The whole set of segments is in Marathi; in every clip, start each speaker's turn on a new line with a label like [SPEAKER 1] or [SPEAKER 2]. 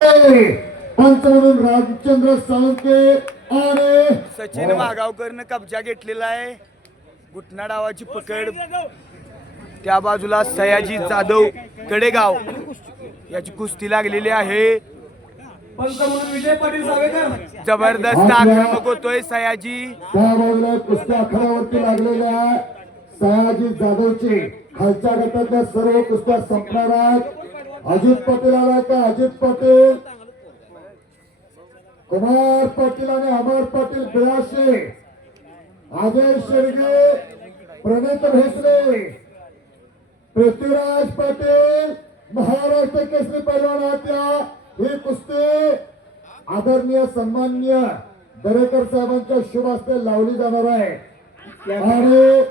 [SPEAKER 1] पंच म्हणून राजचंद्र साळुंके आणि
[SPEAKER 2] सचिन महागावकरनं कब्जा घेतलेला आहे. घुटना डावाची पकड. त्या बाजूला सयाजी जाधव कडेगाव याची कुस्ती लागलेली आहे. जबरदस्त आक्रमक होतोय सयाजी.
[SPEAKER 1] त्या बाजूला कुस्ती आखाड्यावरती लागलेल्या सयाजी जाधवची खालच्या गटातल्या सर्व कुस्त्या संपणार आहेत. अजित पाटील आला का? अजित पाटील, कुमार पाटील आणि अमर पाटील 82, अजय शेरगे, प्रणित भोसले, पृथ्वीराज पाटील महाराष्ट्र केसरी पैलवान होत्या. ही कुस्ती आदरणीय सन्माननीय दरेकर साहेबांच्या शुभ हस्ते लावली जाणार आहे. आणि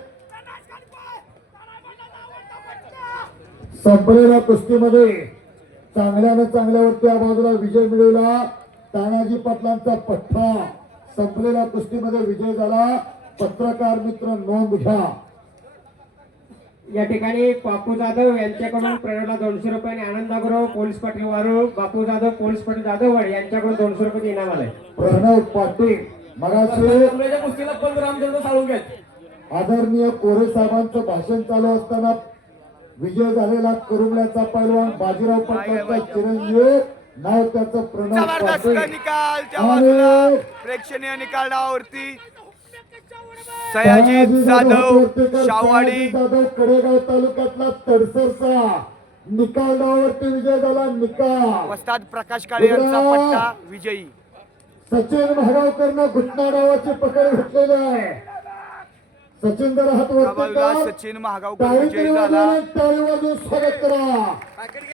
[SPEAKER 1] संपलेल्या कुस्तीमध्ये चांगल्याने चांगल्यावरती या बाजूला विजय मिळवला तानाजी पाटलांचा पठ्ठा. संपलेल्या कुस्तीमध्ये विजय झाला. पत्रकार मित्र नोंद घ्या.
[SPEAKER 3] या ठिकाणी बापू जाधव यांच्याकडून प्रेरणा 200 रुपये आणि आनंद अग्रव पोलीस पाटील वारू बापू जाधव पोलीस पाटील जाधववाड यांच्याकडून 200 रुपये इनाम आलंय.
[SPEAKER 1] प्रणव पाटील मगाशी
[SPEAKER 3] कुस्तीला 15 सांगून घेत.
[SPEAKER 1] आदरणीय कोरे साहेबांचं भाषण चालू असताना विजय झालेला कुरुमल्याचा पैलवान बाजीराव पाटलांचा चिरंजीव नाव त्याचं प्रणव
[SPEAKER 2] जबरदस्त
[SPEAKER 1] पाटील.
[SPEAKER 2] निकाल. त्या बाजूला प्रेक्षणीय निकाल डावावरती सयाजी जाधव शाहवाडी
[SPEAKER 1] जाधव कडेगाव तालुक्यातला तडसरचा निकाल डावावरती विजय झाला. निकाल
[SPEAKER 2] वस्ताद प्रकाश काळे यांचा पट्टा विजयी.
[SPEAKER 1] सचिन महागावकरनं घुटना डावाची पकड घेतलेली आहे. सचिन जर हात वरती
[SPEAKER 2] सचिन महागावकर विजयी झाला.
[SPEAKER 1] टाळी वाजवून स्वागत करा.